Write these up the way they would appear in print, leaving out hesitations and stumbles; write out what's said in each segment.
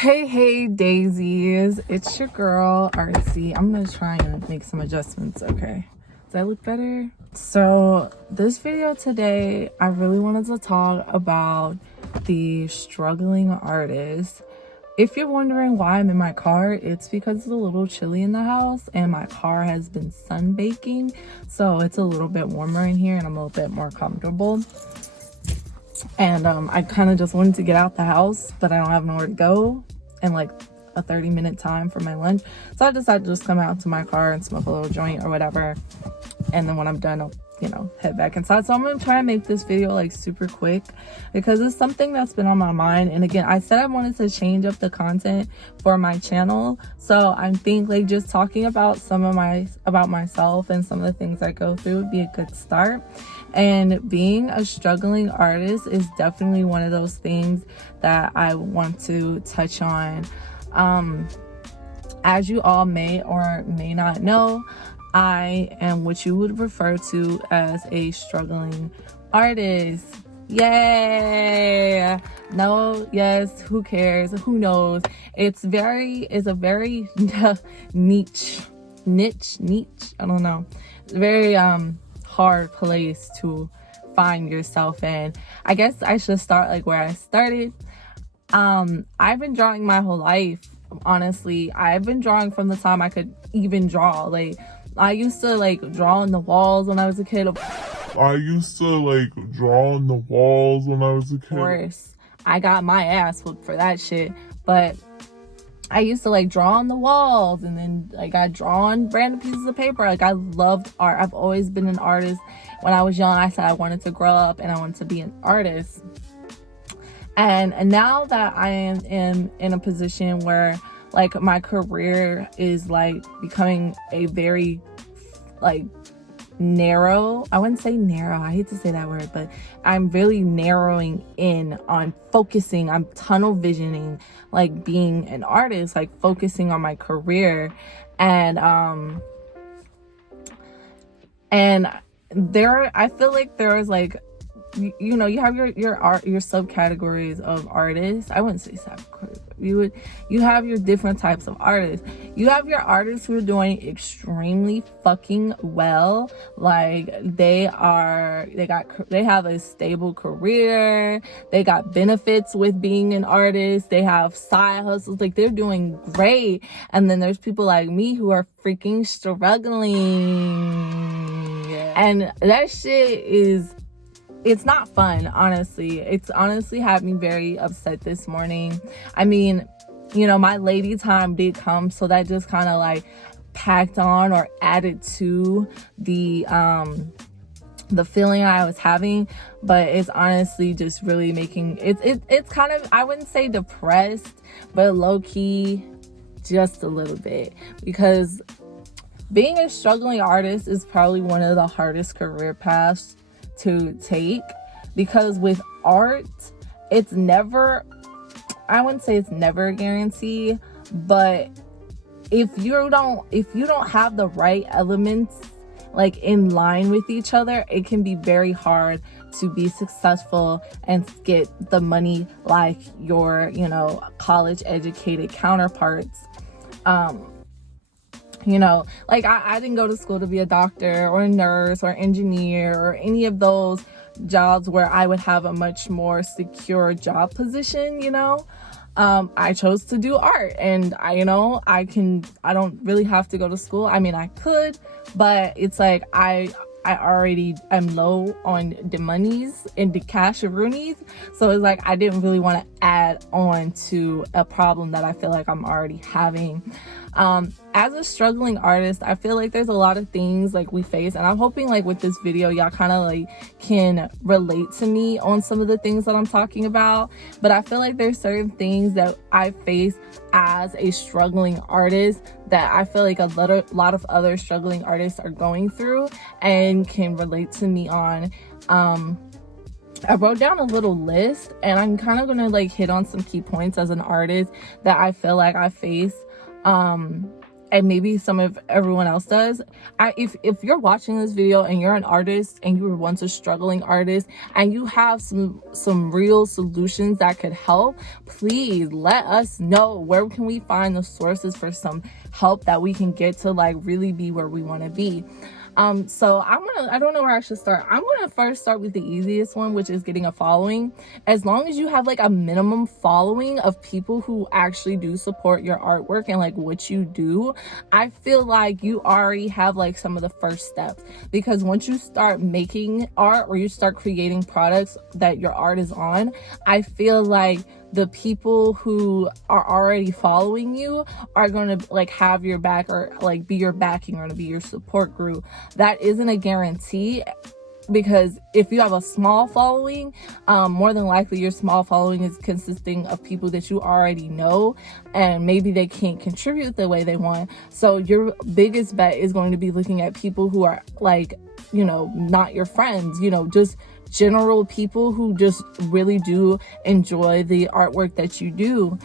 Hey daisies, it's your girl Artsy. I'm gonna try and make some adjustments. Okay, does that look better? So this video today, I really wanted to talk about the struggling artist. If you're wondering why I'm in my car, it's because it's a little chilly in the house and my car has been sunbaking, so it's a little bit warmer in here and I'm a little bit more comfortable. And I kind of just wanted to get out the house, but I don't have nowhere to go in like a 30-minute time for my lunch. So I decided to just come out to my car and smoke a little joint or whatever. And then when I'm done, I'll, head back inside. So I'm going to try and make this video like super quick because it's something that's been on my mind. And again, I said I wanted to change up the content for my channel. So I think like just talking about about myself and some of the things I go through would be a good start. And being a struggling artist is definitely one of those things that I want to touch on. As you all may or may not know, I am what you would refer to as a struggling artist. Yay! No, yes, who cares? Who knows? It's a very niche. I don't know. It's very hard place to find yourself in. I guess I should start like where I started. I've been drawing my whole life. Honestly, I've been drawing from the time I could even draw. Like, I used to like draw on the walls when I was a kid. Of course, I got my ass whooped for that shit. But I used to like draw on the walls, and then like I draw on random pieces of paper. Like, I loved art. I've always been an artist. When I was young, I said I wanted to grow up and I wanted to be an artist. And now that I am in a position where like my career is like becoming a very like narrow, I wouldn't say narrow, I hate to say that word, but I'm really narrowing in on focusing, I'm tunnel visioning, like being an artist, like focusing on my career. And there, I feel like there is like, you have your art, your subcategories of artists. I wouldn't say subcategories. You have your different types of artists. You have your artists who are doing extremely fucking well. Like, they have a stable career. They got benefits with being an artist. They have side hustles. Like, they're doing great. And then there's people like me who are freaking struggling. Yeah. And that shit it's not fun, honestly. It's honestly had me very upset this morning. I mean, my lady time did come, so that just kind of like packed on or added to the feeling I was having. But it's honestly just really making it's kind of, I wouldn't say depressed, but low-key just a little bit, because being a struggling artist is probably one of the hardest career paths to take, because with art, it's never, I wouldn't say it's never a guarantee, but if you don't have the right elements like in line with each other, it can be very hard to be successful and get the money like your college educated counterparts. Like I didn't go to school to be a doctor or a nurse or engineer or any of those jobs where I would have a much more secure job position. I chose to do art, and I don't really have to go to school. I mean, I could, but it's like I already am low on the monies and the cash-a-roonies, so it's like I didn't really want to add on to a problem that I feel like I'm already having. As a struggling artist, I feel like there's a lot of things like we face, and I'm hoping like with this video y'all kind of like can relate to me on some of the things that I'm talking about. But I feel like there's certain things that I face as a struggling artist that I feel like a lot of other struggling artists are going through and can relate to me on. I wrote down a little list, and I'm kind of gonna like hit on some key points as an artist that I feel like I face and maybe some of everyone else does. If you're watching this video and you're an artist and you were once a struggling artist and you have some real solutions that could help, please let us know. Where can we find the sources for some help that we can get to like really be where we want to be? So I don't know where I should start. I'm gonna first start with the easiest one, which is getting a following. As long as you have like a minimum following of people who actually do support your artwork and like what you do, I feel like you already have like some of the first steps. Because once you start making art or you start creating products that your art is on, I feel like the people who are already following you are going to like have your back or like be your backing or to be your support group. That isn't a guarantee, because if you have a small following, more than likely your small following is consisting of people that you already know, and maybe they can't contribute the way they want. So your biggest bet is going to be looking at people who are like, you know, not your friends, you know, just general people who just really do enjoy the artwork that you do.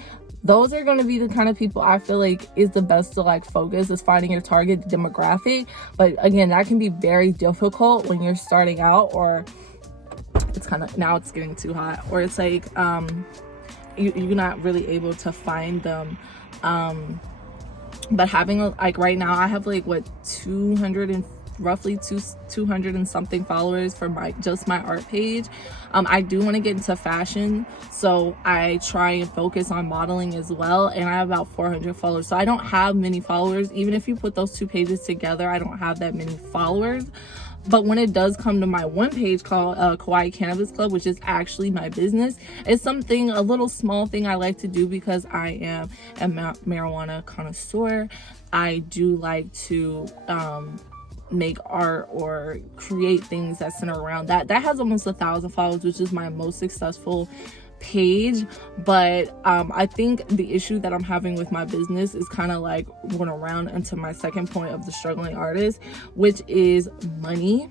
Those are going to be the kind of people I feel like is the best to like focus, is finding your target demographic. But again, that can be very difficult when you're starting out, or it's kind of, now it's getting too hot, or it's like you're not really able to find them. But having like right now I have like what, 200 and something followers for my art page. I do want to get into fashion, so I try and focus on modeling as well, and I have about 400 followers. So I don't have many followers. Even if you put those two pages together, I don't have that many followers. But when it does come to my one page called Kawaii Cannabis Club, which is actually my business, it's something, a little small thing I like to do because I am a marijuana connoisseur. I do like to make art or create things that center around that. That has almost 1,000 followers, which is my most successful page. But I think the issue that I'm having with my business is kind of like going around into my second point of the struggling artist, which is money.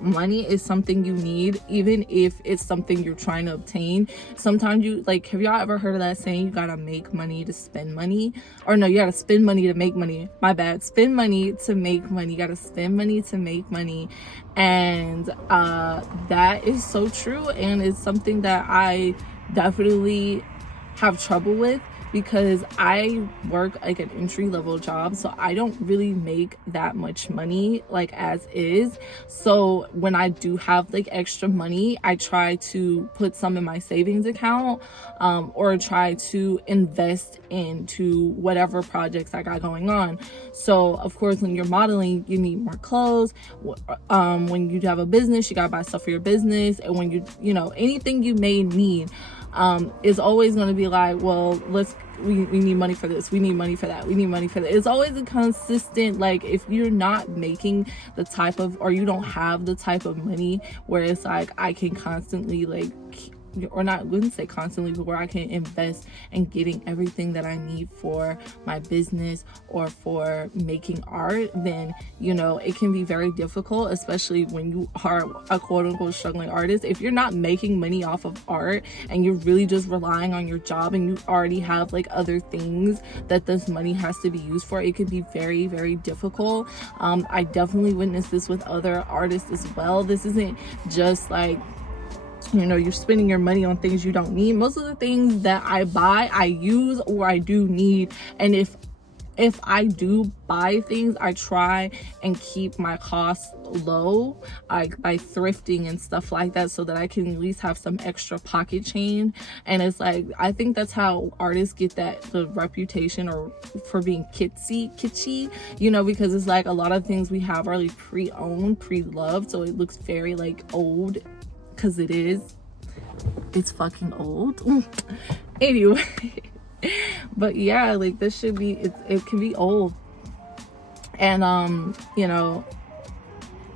Money is something you need, even if it's something you're trying to obtain. Sometimes you like, have y'all ever heard of that saying, you gotta make money to spend money? Or no, you gotta spend money to make money. My bad. Spend money to make money. You gotta spend money to make money. And that is so true, and it's something that I definitely have trouble with, because I work like an entry-level job, so I don't really make that much money like as is. So when I do have like extra money, I try to put some in my savings account, or try to invest into whatever projects I got going on. So of course, when you're modeling, you need more clothes. When you have a business, you gotta buy stuff for your business. And when you know, anything you may need, is always going to be like, well, we need money for this, we need money for that, we need money for that. It's always a consistent, like, if you're not making the type of, or you don't have the type of money where it's like I can constantly like, or not, wouldn't say constantly, but where I can invest in getting everything that I need for my business or for making art, then, you know, it can be very difficult, especially when you are a quote unquote struggling artist. If you're not making money off of art and you're really just relying on your job, and you already have like other things that this money has to be used for, it can be very, very difficult. I definitely witnessed this with other artists as well. This isn't just like, you know, you're spending your money on things you don't need. Most of the things that I buy, I use or I do need. And if I do buy things, I try and keep my costs low, like by thrifting and stuff like that, so that I can at least have some extra pocket change. And it's like, I think that's how artists get the reputation or for being kitschy, you know, because it's like a lot of things we have are like pre-owned, pre-loved, so it looks very like old, because it's fucking old. Anyway, but yeah, like this should be, it can be old. And you know,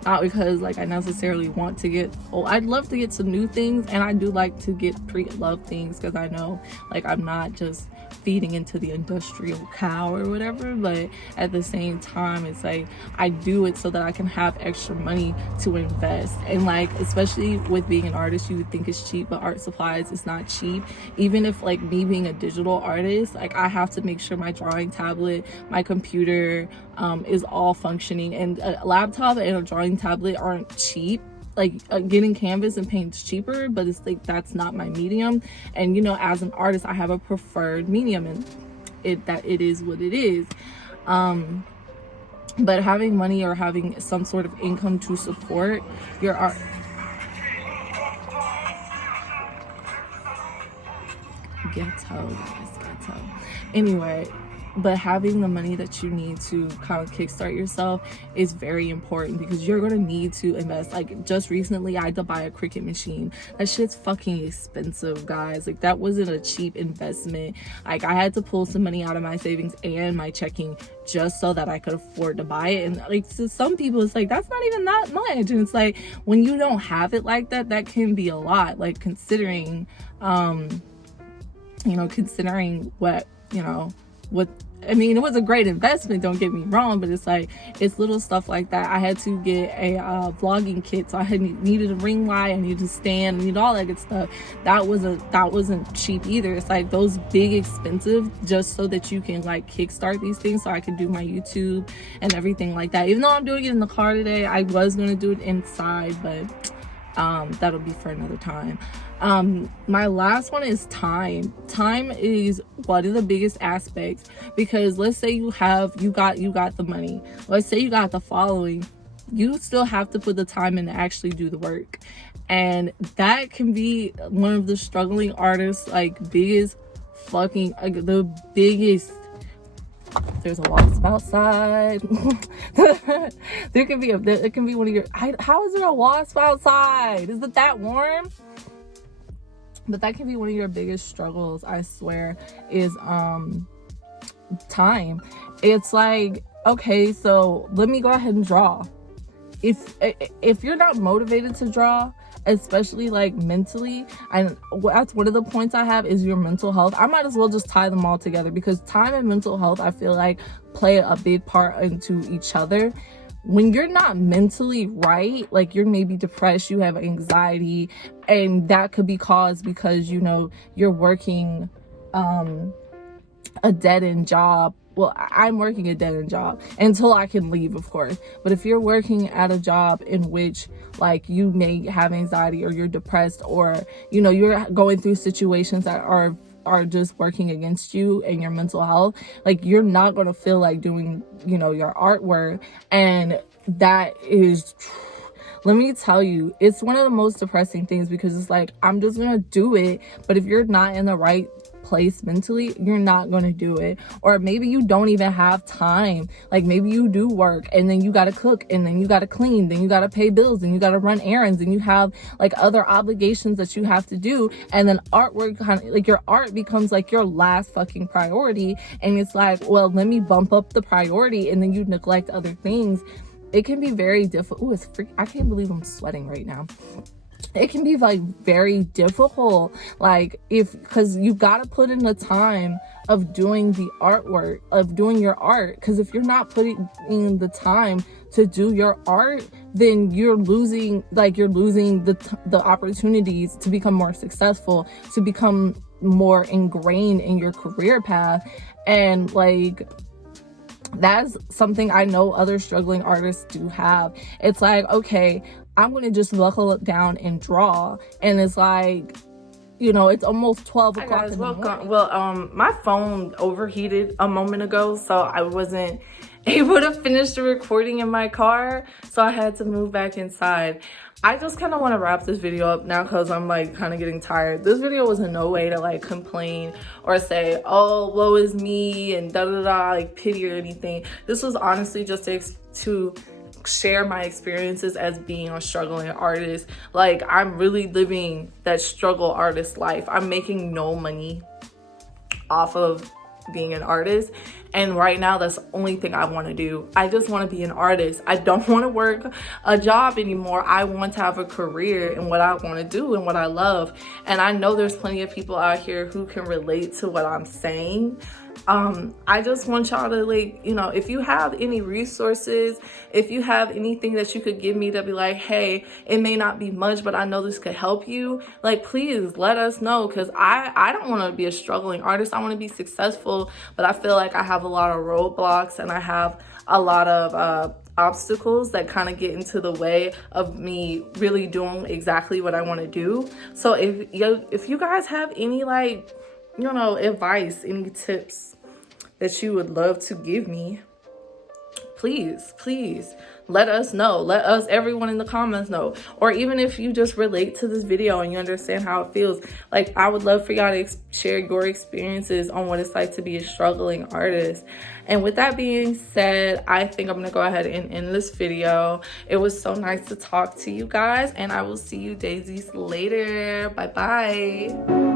not because like I necessarily want to get old. I'd love to get some new things, and I do like to get pre-loved things, because I know like I'm not just feeding into the industrial cow or whatever, but at the same time, it's like I do it so that I can have extra money to invest. And like, especially with being an artist, you would think it's cheap, but art supplies is not cheap. Even if like me being a digital artist, like I have to make sure my drawing tablet, my computer is all functioning, and a laptop and a drawing tablet aren't cheap. Like getting canvas and paint is cheaper, but it's like that's not my medium. And you know, as an artist, I have a preferred medium, and it is what it is. But having money or having some sort of income to support your art, ghetto guys, ghetto. Anyway, but having the money that you need to kind of kickstart yourself is very important, because you're going to need to invest. Like just recently I had to buy a Cricut machine. That shit's fucking expensive, guys. Like that wasn't a cheap investment. Like I had to pull some money out of my savings and my checking just so that I could afford to buy it. And like to some people it's like that's not even that much, and it's like when you don't have it like that, that can be a lot. Like considering considering what I mean, it was a great investment, don't get me wrong, but it's like, it's little stuff like that. I had to get a vlogging kit, so I needed a ring light, I needed a stand, I needed all that good stuff. That wasn't cheap either. It's like those big expensive just so that you can like kickstart these things, so I can do my YouTube and everything like that. Even though I'm doing it in the car today, I was gonna do it inside, but that'll be for another time. My last one is time. Time is one of the biggest aspects, because let's say you got the money, let's say you got the following, you still have to put the time in to actually do the work. And that can be one of the struggling artists like biggest fucking the biggest. There's a wasp outside. It can be one of your, how is there a wasp outside? Is it that warm? But that can be one of your biggest struggles, I swear, is time. It's like, okay, so let me go ahead and draw. If you're not motivated to draw, especially like mentally, and that's one of the points I have is your mental health. I might as well just tie them all together, because time and mental health, I feel like, play a big part into each other. When you're not mentally right, like you're maybe depressed, you have anxiety, and that could be caused because you're working a dead-end job. Well, I'm working a dead-end job until I can leave, of course. But if you're working at a job in which like you may have anxiety, or you're depressed, or you're going through situations that are just working against you and your mental health, like you're not going to feel like doing your artwork. And that is, let me tell you, it's one of the most depressing things, because it's like, I'm just gonna do it, but if you're not in the right place mentally, you're not going to do it. Or maybe you don't even have time. Like maybe you do work, and then you got to cook, and then you got to clean, then you got to pay bills, and you got to run errands, and you have like other obligations that you have to do. And then artwork, kind of like your art becomes like your last fucking priority. And it's like, well, let me bump up the priority, and then you neglect other things. It can be very difficult. I can't believe I'm sweating right now. It can be like very difficult, like because you got to put in the time of doing the artwork, of doing your art. Because if you're not putting in the time to do your art, then you're losing the opportunities to become more successful, to become more ingrained in your career path. And like, that's something I know other struggling artists do have. It's like, okay, I'm going to just buckle it down and draw. And it's like, it's almost 12 o'clock in the morning. Well, my phone overheated a moment ago, so I wasn't able to finish the recording in my car. So I had to move back inside. I just kind of want to wrap this video up now, because I'm like kind of getting tired. This video was in no way to like complain or say, oh, woe is me and da-da-da, like pity or anything. This was honestly just to share my experiences as being a struggling artist. Like, I'm really living that struggle artist life. I'm making no money off of being an artist. And right now, that's the only thing I want to do. I just want to be an artist. I don't want to work a job anymore. I want to have a career in what I want to do and what I love. And I know there's plenty of people out here who can relate to what I'm saying. I just want y'all to, like, you know, if you have any resources, if you have anything that you could give me to be like, hey, it may not be much, but I know this could help you, like, please let us know, because I don't want to be a struggling artist. I want to be successful, but I feel like I have a lot of roadblocks and I have a lot of obstacles that kind of get into the way of me really doing exactly what I want to do. So if you guys have any, like, you know, advice, any tips that you would love to give me, please let us know. Let us, everyone in the comments, know. Or even if you just relate to this video and you understand how it feels, like, I would love for y'all to share your experiences on what it's like to be a struggling artist. And with that being said, I think I'm gonna go ahead and end this video. It was so nice to talk to you guys, and I will see you daisies later. Bye bye.